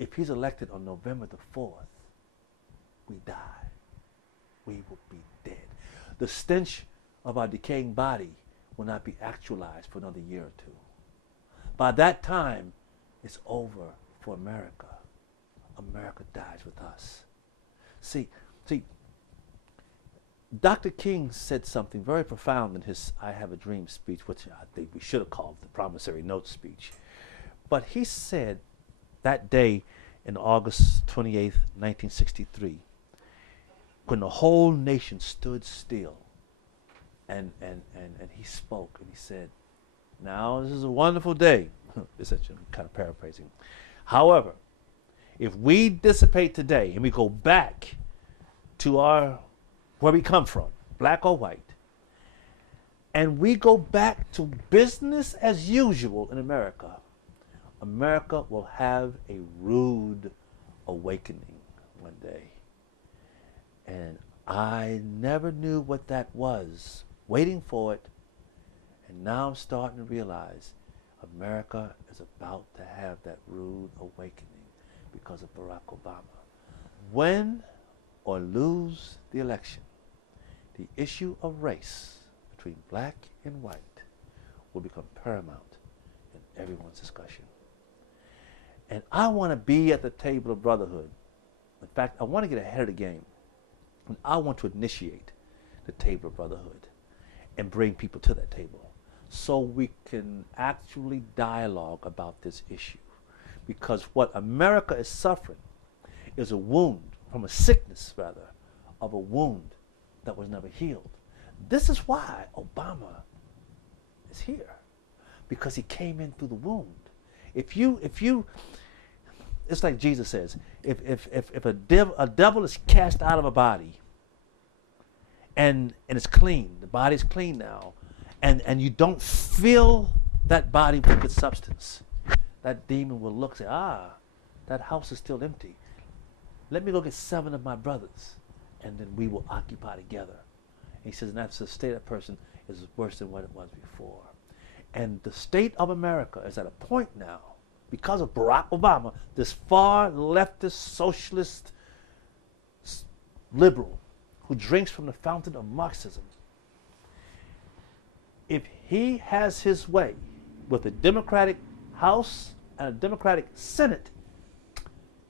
if he's elected on November the 4th, we die. We will be dead. The stench of our decaying body will not be actualized for another year or two. By that time, it's over for America. America dies with us. See, Dr. King said something very profound in his I Have a Dream speech, which I think we should have called the promissory note speech. But he said that day in August 28th, 1963, when the whole nation stood still, and he spoke, and he said, now this is a wonderful day. Essentially, I'm kind of paraphrasing. However, if we dissipate today and we go back to where we come from, black or white, and we go back to business as usual in America, America will have a rude awakening one day. And I never knew what that was, waiting for it, and now I'm starting to realize America is about to have that rude awakening because of Barack Obama. Win or lose the election, the issue of race between black and white will become paramount in everyone's discussion. And I want to be at the table of brotherhood. In fact, I want to get ahead of the game. And I want to initiate the table of brotherhood and bring people to that table so we can actually dialogue about this issue. Because what America is suffering is a wound, from a sickness rather, of a wound that was never healed. This is why Obama is here, because he came in through the wound. If you, it's like Jesus says, if a devil is cast out of a body and it's clean, the body's clean now, and you don't fill that body with good substance, that demon will look and say, that house is still empty. Let me go get 7 of my brothers, and then we will occupy together. And he says, and that's the state of that person is worse than what it was before. And the state of America is at a point now, because of Barack Obama, this far leftist, socialist, liberal, who drinks from the fountain of Marxism. If he has his way with a Democratic House and a Democratic Senate,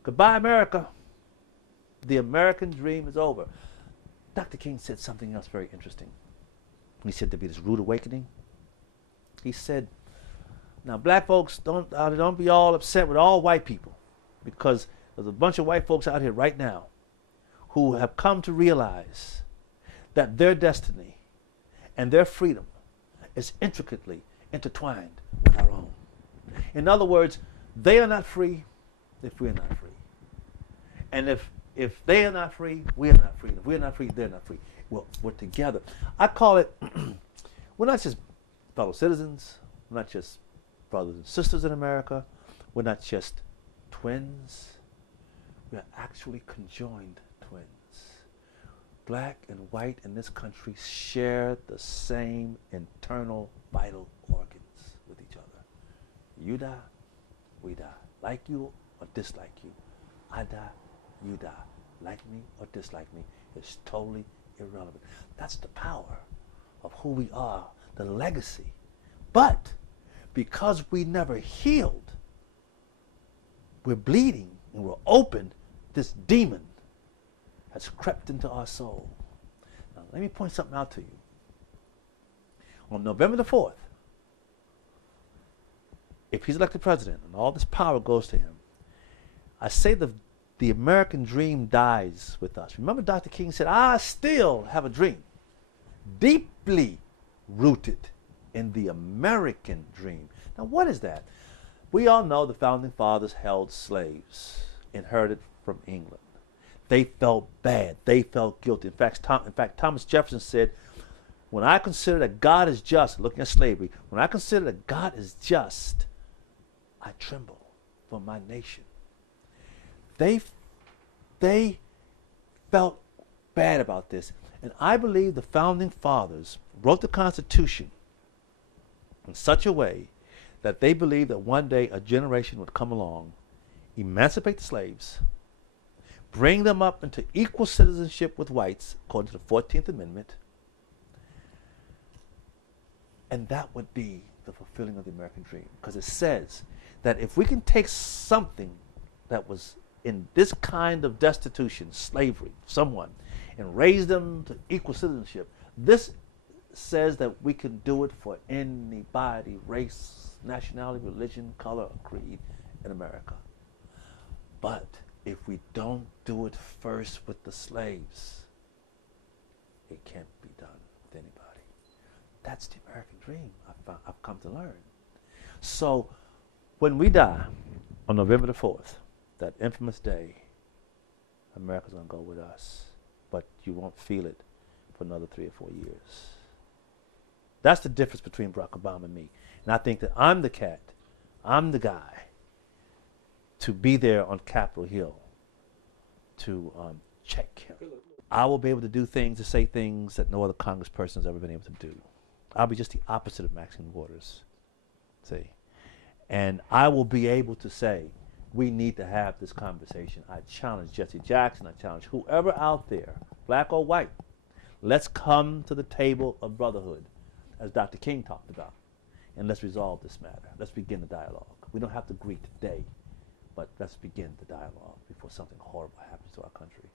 goodbye America. The American dream is over. Dr. King said something else very interesting. He said there'd be this rude awakening. He said, now black folks, don't be all upset with all white people, because there's a bunch of white folks out here right now who have come to realize that their destiny and their freedom is intricately intertwined with our own. In other words, they are not free if we're not free. And if they are not free, we are not free. If we're not free, they're not free. We're together. I call it, we're not just fellow citizens, we're not just brothers and sisters in America, we're not just twins, we are actually conjoined twins. Black and white in this country share the same internal vital organs with each other. You die, we die. Like you or dislike you. I die, you die. Like me or dislike me. It's totally irrelevant. That's the power of who we are, the legacy. But because we never healed, we're bleeding and we're open, this demon has crept into our soul. Now, let me point something out to you. On November the 4th, if he's elected president and all this power goes to him, I say the American dream dies with us. Remember Dr. King said, I still have a dream, deeply rooted in the American dream. Now, what is that? We all know the founding fathers held slaves, inherited from England. They felt bad. They felt guilty. In fact, Thomas Jefferson said, when I consider that God is just, looking at slavery, when I consider that God is just, I tremble for my nation. They felt bad about this. And I believe the founding fathers wrote the Constitution in such a way that they believed that one day a generation would come along emancipate the slaves, bring them up into equal citizenship with whites, according to the 14th Amendment, and that would be the fulfilling of the American dream. Because it says that if we can take something that was in this kind of destitution, slavery, someone, and raise them to equal citizenship, this says that we can do it for anybody, race, nationality, religion, color, or creed in America. But if we don't do it first with the slaves, it can't be done with anybody. That's the American dream, I've come to learn. So when we die on November the 4th, that infamous day, America's going to go with us. But you won't feel it for another 3 or 4 years. That's the difference between Barack Obama and me. And I think that I'm the cat, I'm the guy to be there on Capitol Hill to check him. I will be able to do things, to say things that no other congressperson has ever been able to do. I'll be just the opposite of Maxine Waters, see? And I will be able to say, we need to have this conversation. I challenge Jesse Jackson, I challenge whoever out there, black or white, let's come to the table of brotherhood, as Dr. King talked about, and let's resolve this matter. Let's begin the dialogue. We don't have to agree today, but let's begin the dialogue before something horrible happens to our country.